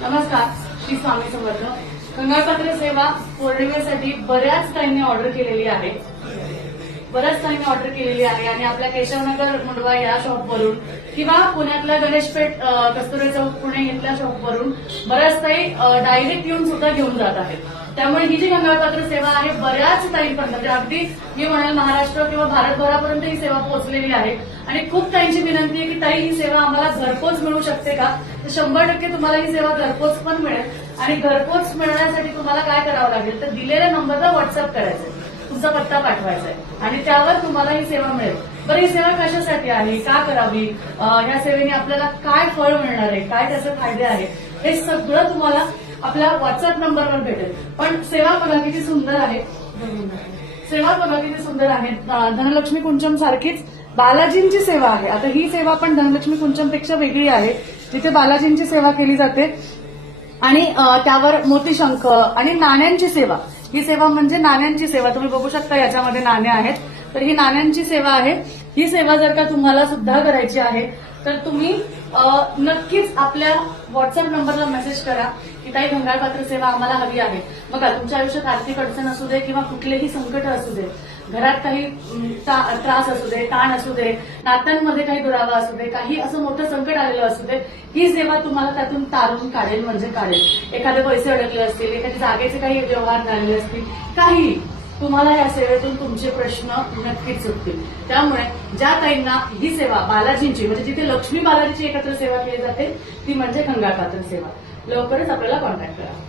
नमस्कार, श्री स्वामी समर्थ. गंगापात्र सेवा पौर्णिमेसाठी बऱ्याच ताईंनी ऑर्डर केलेली आहे. आणि आपल्या केशवनगर मुंडवा या शॉपवरून किंवा पुण्यातल्या गणेशपेठ कस्तुरी चौक पुणे इथल्या शॉपवरून बऱ्याच ताई डायरेक्ट येऊन सुद्धा घेऊन जात आहेत. त्यामुळे ही जी गंगापात्र सेवा आहे बऱ्याच ताईंपर्यंत म्हणजे अगदी मी म्हणाल महाराष्ट्र किंवा भारतभरापर्यंत ही सेवा पोहोचलेली आहे. आणि खूप ताईंची विनंती आहे की ताई ही सेवा आम्हाला घरपोच मिळू शकते का? तर 100% तुम्हाला ही सेवा घरपोच पण मिळेल. आणि घरपोच मिळण्यासाठी तुम्हाला काय करावं लागेल तर दिलेल्या नंबरला व्हॉट्सअप करायचं, तुमचा पत्ता पाठवायचा आहे आणि त्यावर तुम्हाला ही सेवा मिळेल. बरं, ही सेवा कशासाठी आहे, का करावी, ह्या सेवेने आपल्याला काय फळ मिळणार आहे, काय त्याचे फायदे आहेत, हे सगळं तुम्हाला आपल्या व्हॉट्सअप नंबरवर भेटेल. पण सेवा बघा किती सुंदर आहे. धनलक्ष्मी कुंचम सारखीच बालाजींची सेवा आहे. आता ही सेवा पण धनलक्ष्मी कुंचमपेक्षा वेगळी आहे, जिथे बालाजींची सेवा केली जाते आणि त्यावर मोतीशंख आणि नाण्यांची सेवा. ही सेवा म्हणजे नाण्यांची सेवा. तुम्ही बघू शकता याच्यामध्ये नाणे आहेत, तर ही नाण्यांची सेवा आहे. ही सेवा जर का तुम्हाला सुद्धा करायची आहे तर तुम्ही नक्कीच आपल्या व्हॉट्सअप नंबरला मेसेज करा की ताई गंगापात्र सेवा आम्हाला हवी आहे. बघा, तुमच्या आयुष्यात आर्थिक अडचण असू दे किंवा कुठलेही संकट असू दे, घरात काही त्रास असू दे, ताण असू दे, नात्यांमध्ये काही दुरावा असू दे, काही असं मोठं संकट आलेलं असू दे, ही सेवा तुम्हाला त्यातून तारून काढेल म्हणजे काढेल. एखादे पैसे अडकले असतील, एखाद्या जागेचे काही व्यवहार झालेले असतील, काही तुम्हाला या सेवेतून तुमचे प्रश्न नक्कीच सुटतील. त्यामुळे ज्या ताईंना ही सेवा बालाजींची म्हणजे जिथे लक्ष्मी बालाजीची एकत्र सेवा केली जाते ती म्हणजे गंगापात्र सेवा, लवकरच आपल्याला कॉन्टॅक्ट करा.